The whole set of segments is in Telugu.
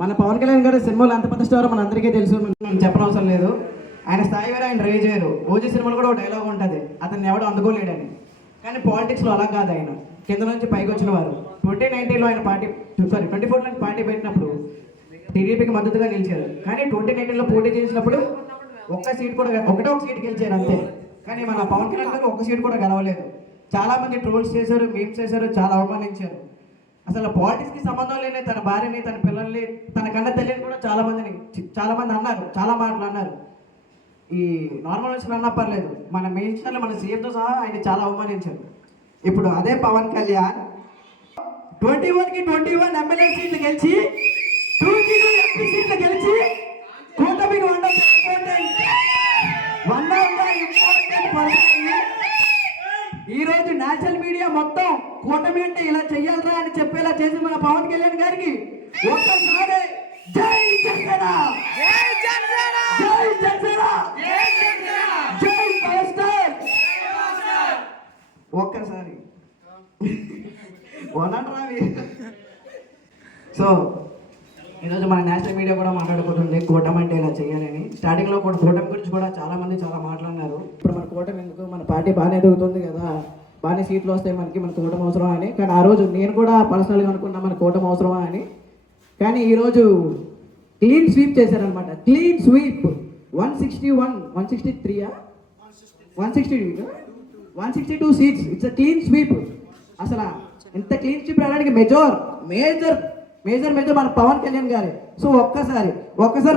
మన పవన్ కళ్యాణ్ గారి సినిమాలు ఎంత పెద్ద స్టార్ మన అందరికీ తెలుసు, మనం చెప్పనవసరం లేదు. ఆయన స్థాయి వేరే, ఆయన రేంజ్ వేరు. ఓజీ సినిమాలో కూడా ఒక డైలాగ్ ఉంటుంది, అతన్ని ఎవడు అందుకోలేడని. కానీ పాలిటిక్స్లో అలా కాదు, ఆయన కింద నుంచి పైకి వచ్చిన వారు. 2019లో ఆయన 24లో పార్టీ పెట్టినప్పుడు టీడీపీకి మద్దతుగా నిలిచారు. కానీ 2019లో పోటీ చేసినప్పుడు ఒక్క సీట్ కూడా, ఒకటే ఒక సీట్ గెలిచారు అంతే. కానీ మన పవన్ కళ్యాణ్ గారు ఒక్క సీట్ కూడా గెలవలేదు. చాలామంది ట్రోల్స్ చేశారు, మీమ్స్ చేశారు, చాలా అవమానించారు. అసలు పాలిటిక్స్కి సంబంధం లేని తన భార్యని, తన పిల్లల్ని, తన కన్న తల్లిని కూడా చాలామంది అన్నారు, చాలా మాటలు అన్నారు. ఈ నార్మల్ విషయం అన్నా పర్లేదు, మన మెయిన్ ఛానల్ మన సీఎంతో సహా ఆయన చాలా అవమానించారు. ఇప్పుడు అదే పవన్ కళ్యాణ్ 21కి 21 ఎమ్మెల్యే సీట్లు గెలిచి 2కి 2 ఎంపీ సీట్లు గెలిచి కూటమికి ఈ రోజు నేషనల్ మీడియా మొత్తం కూటమి అంటే ఇలా చెయ్యాలరా అని చెప్పేలా చేసి మన పవన్ కళ్యాణ్ గారికి ఒక్కసారి జై జనసేన, జై జనసేన, జై జనసేన, జై జనసేన, జై మాస్టర్, ఒక్కసారి వనండి. సో ఈరోజు మన నేషనల్ మీడియా కూడా మాట్లాడుకుంటుంది కూటమి అంటే ఇలా చేయాలని. స్టార్టింగ్లో కూడా కూటమి గురించి కూడా చాలామంది చాలా మాట్లాడినారు. ఇప్పుడు మన కూటమి ఎందుకు, మన పార్టీ బాగానే ఎదుగుతుంది కదా, బాగానే సీట్లు వస్తాయి మన కూటమి అవసరమా అని. కానీ ఆ రోజు నేను కూడా పర్సనల్గా అనుకున్నా మన కూటమి అవసరమా అని. కానీ ఈరోజు క్లీన్ స్వీప్ చేశారనమాట. Clean sweep 162 seats. It's a clean sweep. అసలు ఇంత క్లీన్ స్వీప్ రావడానికి మేజర్ మన పవన్ కళ్యాణ్ గారు. సో ఒక్కసారి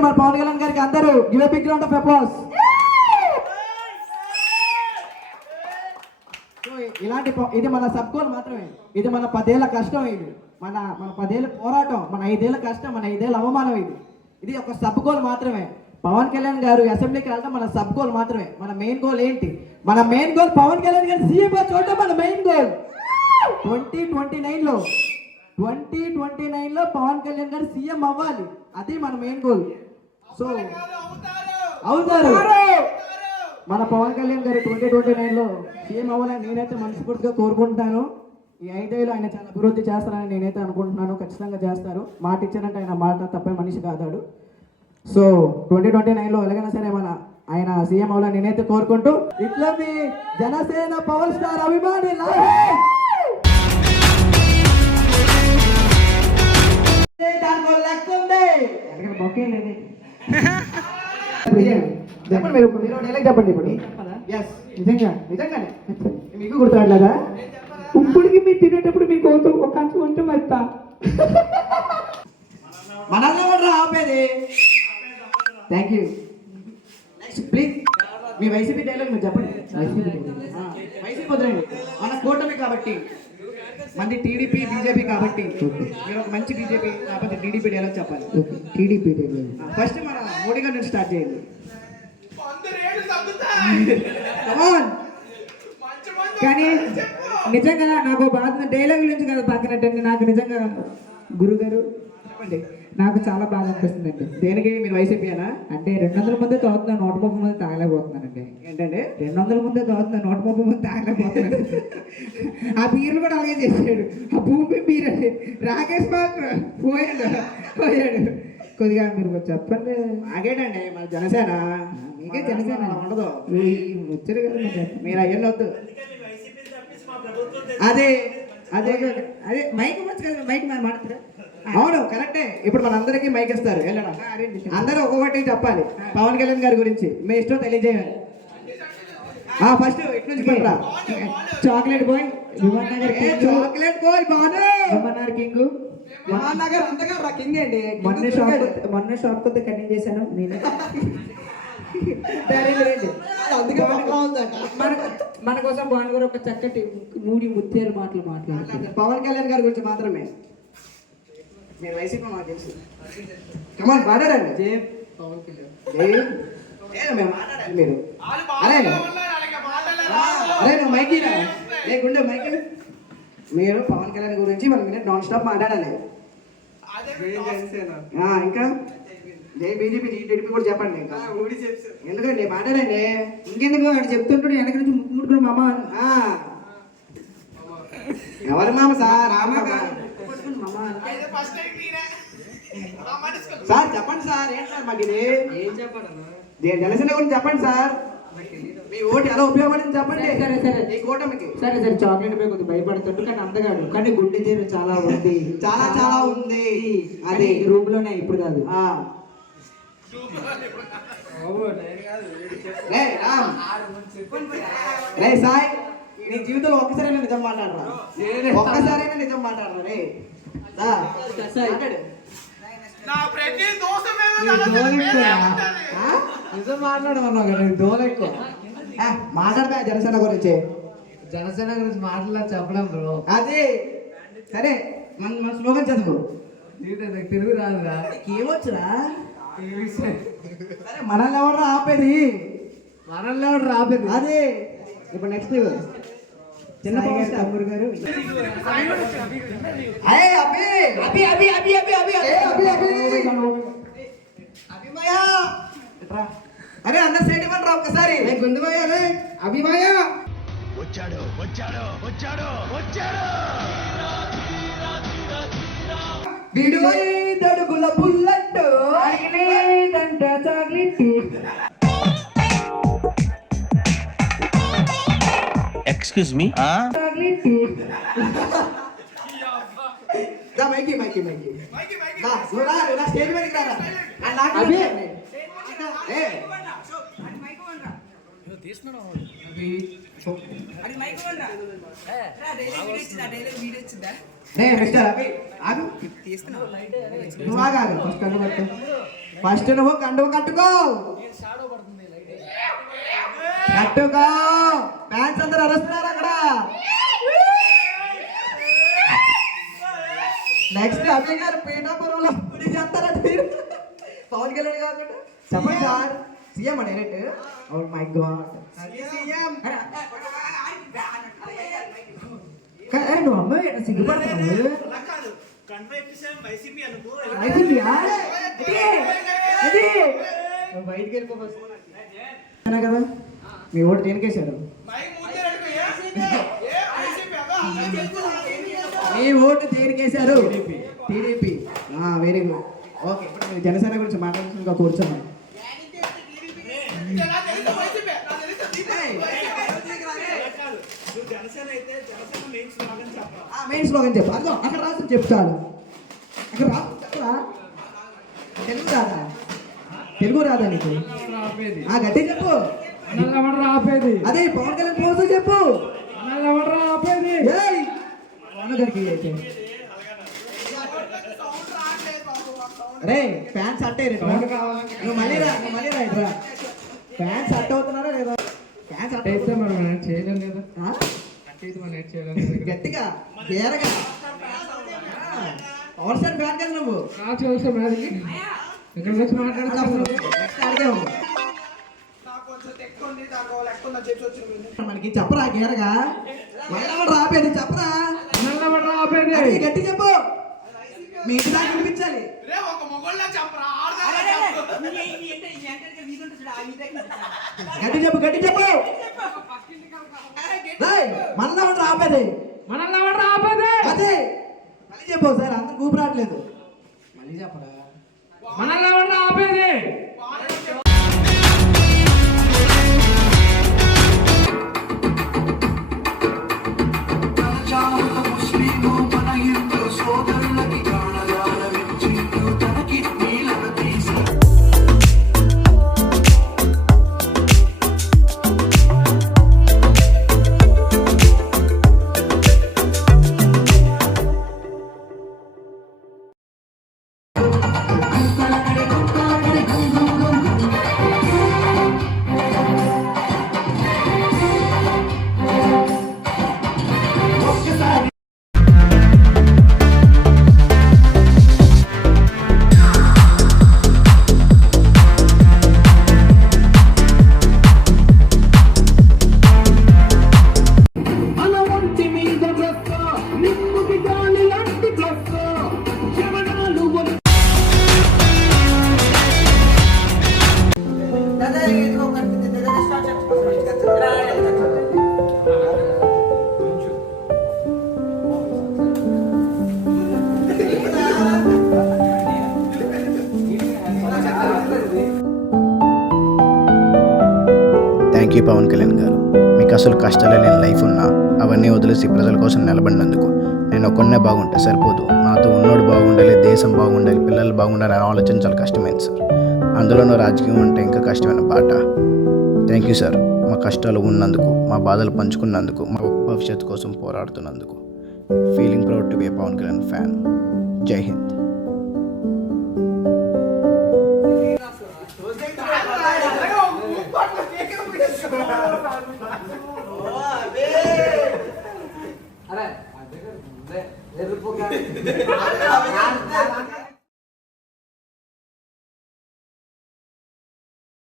మన పవన్ కళ్యాణ్ గారికి అందరూ give a big round of applause. So ఇలాంటి ఇది మన సబ్ గోల్ మాత్రమే, ఇది మన 10 ఏళ్ల కష్టం, ఇది మన 10 ఏళ్ల పోరాటం, మన 5 ఏళ్ల కష్టం, మన 5 ఏళ్ల అవమానం. ఇది ఒక సబ్ గోల్ మాత్రమే. పవన్ కళ్యాణ్ గారు అసెంబ్లీకి వెళ్ళడం మన సబ్ గోల్ మాత్రమే. మన మెయిన్ గోల్ ఏంటి? మన మెయిన్ గోల్ పవన్ కళ్యాణ్ గారు సీఎంగా చూడడం మన మెయిన్ గోల్. 2029లో పవన్ కళ్యాణ్ గారు సీఎం అవ్వాలి, అది మన మెయిన్ గోల్. సో అవుతారు మన పవన్ కళ్యాణ్ గారు 2029లో సీఎం అవ్వాలని నేనైతే మనస్ఫూర్తిగా కోరుకుంటున్నాను. ఈ 5 ఏళ్ళు ఆయన చాలా అభివృద్ధి చేస్తారని నేనైతే అనుకుంటున్నాను. ఖచ్చితంగా చేస్తారు. మాట ఇచ్చారంటే ఆయన మాట తప్పే మనిషి కాదాడు. సో 2029లో ఎలాగైనా సరే ఆయన సీఎం అవ్వాలని నేనైతే కోరుకుంటూ, ఇట్లా మీ జనసేన పవర్ స్టార్ అభిమాని చెప్పండి. మీరు డైలాగ్ చెప్పండి ఇప్పుడు. నిజంగానే మీకు గుర్తురాట్లేదా? ఇప్పటికి మీరు తినేటప్పుడు మీకు ఒక అంచు ఉంటే మెత్తా మనల్ని కూడా ఆపేది. Thank you. Next please me YCP dialogue మీరు చెప్పండి. వైసీపీ వదిలేండి, మన కూటమి కాబట్టి, మంది టీడీపీ బీజేపీ కాబట్టి మీరు ఒక మంచి బీజేపీ కాకపోతే టీడీపీ డైలాగ్ చెప్పాలి. టీడీపీ డైలాగ్ ఫస్ట్ మన మోడీ గారి నుంచి స్టార్ట్ చేయండి. కానీ నిజంగా నాకు బాధ డైలాగ్ నుంచి కదా పక్కనట్టండి. నాకు నిజంగా గురుగారు చెప్పండి, నాకు చాలా బాధ అనిపిస్తుందండి. దేనికి? మీరు వైసీపీ అనా? అంటే 200 మంది తాగుతున్నా 130 మంది తాగలేకపోతున్నానండి. ఏంటంటే 200 మంది తాగుతున్నా 130 మంది తాగలేకపోతున్నాను. ఆ బీర్లు కూడా అలాగే చేశాడు. ఆ భూమి బీర్ అండి. రాకేష్ బాబు పోయాడు. కొద్దిగా మీరు చెప్పండి. ఆగేటండి మన జనసేన, మీకే జనసేన ఉండదు. వచ్చారు కదా మీరు అయ్యని వద్దు. అదే మైక్ వచ్చు కదా, మైక్ మాట్లాడతారు. అవును కరెక్టే. ఇప్పుడు మనందరికీ మైక్ ఇస్తారు, వెళ్ళడా అందరూ ఒక్కొక్కటి చెప్పాలి పవన్ కళ్యాణ్ గారి గురించి. మీ ఇష్టం తెలియజేయాలి. ఫస్ట్ ఇటు నుంచి పడరా. చాక్లెట్ బాయ్ చాక్లెట్ బాయ్ బాగున్నారు కింగ్ నగర్ అంతగా రా కింగ్ అండి. మొన్న షాప్ కొత్త కటింగ్ చేశాను నేనే. మన కోసం బాగుంది కూడా ఒక చక్కటి 3 ముత్యాల మాటలు మాట్లాడుతున్నారు పవన్ కళ్యాణ్ గారి గురించి మాత్రమే. మీరు వైసీపీ మాకు తెలుసు. కమాన్ మాట్లాడండి. జై పవన్ కళ్యాణ్. మేము మాట్లాడాలి. మీరు అరే నువ్వు మైకి లేకుండే మైకి. మీరు పవన్ కళ్యాణ్ గురించి 1 మినిట్ నాన్ స్టాప్ మాట్లాడాలి. ఇంకా జై బీజేపీ టీడీపీ కూడా చెప్పండి. ఇంకా ఎందుకండి మాట్లాడండి. ఇంకెందుకు అక్కడ చెప్తుంటాడు వెనక నుంచి ముట్టుకుని మామ. ఎవరు మామ సార్? మామ సార్ చెప్పండి సార్, ఏంటి సార్ మాకు ఇది ఏం చెప్పాలన్నా? జనసేన గురించి చెప్పండి సార్. మీ ఓటు ఎలా ఉపయోగపడింది చెప్పండి. సరే సరే ఈ కూటమికి సరే సరే చాక్లెట్ పై కొద్దిగా భయపడుతుంటు కానీ అందగాడు, కానీ గుడ్డి తీరు చాలా ఉంది. చాలా చాలా ఉంది. అది రూమ్ లోనే, ఇప్పుడు కాదు. రే సాయి, నీ జీవితంలో ఒక్కసారైనా నిజం మాట్లాడరా, ఒక్కసారైనా నిజం మాట్లాడరా రే. నిజం మాట్లాడమన్నావు కదా, దోల ఎక్కువ. మాట్లాడబా జనసేన గురించి. జనసేన గురించి మాటలా చెప్పడం బ్రో. అది సరే, మన స్లోగన్ చదువు. తెలుగు రాదురా, ఏమొచ్చురా? సరే, మనల్ని ఎవరు ఆపేది? మనల్ని ఎవరు రాపేది? అదే ఇప్పుడు నెక్స్ట్ చిన్న తమ్ముడు గారు. అరే అన్న సైడ్ ఇవ్వండి రా ఒక్కసారి. గుండుమయ్య అభిమయ వచ్చాడు వచ్చాడు వచ్చాడు వచ్చాడు దడుగుల బుల్లెట్ ఎక్స్క్యూజ్ మీ మైకి మైకి మైకి స్టేజ్ మీదకి రారా. మిస్టర్ అభి ఆగు, నువ్వు ఆగాలి. ఫస్ట్ కండు కట్టు, ఫస్ట్ నువ్వు కండువ కట్టుకో, కట్టుకో. ఫ్యాన్స్ అందరూ అరుస్తున్నారు అక్కడ. నెక్స్ట్ అభి గారు పీఠాపురంలో గుడి చేస్తారంట మీరు. పవన్ కళ్యాణ్ కాకుండా చెప్పండి sir. CM direct. Oh my god, CM. నువ్వు అమ్మాయి సిగ్గుపడుతున్నావు బయటికి వెళ్ళిపోతున్నా కదా. మీ ఓటు దేనికేశారు? మీ ఓటు దేనికేశారు? టీడీపీ. Very good. ఓకే, ఇప్పుడు మీరు జనసేన గురించి మాట్లాడుతున్నా కూర్చోమని. మెయిన్ స్లోగన్ చెప్పు. అదో అక్కడ రాసి చెప్తాను. అక్కడ రాసి చెప్పరా? తెలుగు రాదా? తెలుగు రాదా నీకు? గట్టి చెప్పు. అదే పవన్ కళ్యాణ్ పోతూ చెప్పు. రే ఫ్యాన్స్ అట్టే నువ్వు మళ్ళీ రా, నువ్వు మళ్ళీ రా ఇట్రా. ఫ్యాన్స్ అట్ట అవుతున్నారా లేదా? ఫ్యాన్స్ అట్ట అయితే మనం చేయలేం కదా. గట్టిగా గేరగా పవర్ స్టార్ ఫ్యాన్ కదా నువ్వు. మనకి చెప్పరా గేరగా? రాపేది చెప్పరా? గట్టి చెప్పు, మీ ఇంటి దాకా వినిపించాలి. గట్టి చెప్పు, గట్టి చెప్పు. మనల్ని రాపేది, మనల్ని రాపేది. అదే మళ్ళీ చెప్పు సార్, అందరు కూపు రావట్లేదు. మళ్ళీ చెప్పరా? మనల్ని ఆపేది. థ్యాంక్ యూ పవన్ కళ్యాణ్ గారు. మీకు అసలు కష్టాలే లేని లైఫ్ ఉన్నా అవన్నీ వదిలేసి ప్రజల కోసం నిలబడినందుకు. నేను ఒక్కడనే బాగుంటే సరిపోదు, నాతో ఉన్నోడు బాగుండాలి, దేశం బాగుండాలి, పిల్లలు బాగుండాలి అని ఆలోచన చాలా కష్టమైంది సార్. అందులోనూ రాజకీయం అంటే ఇంకా కష్టమైన పాట. థ్యాంక్ యూ సార్, మా కష్టాలు ఉన్నందుకు, మా బాధలు పంచుకున్నందుకు, మా భవిష్యత్తు కోసం పోరాడుతున్నందుకు. Feeling proud to be a Pawan Kalyan fan. జై హింద్. అరే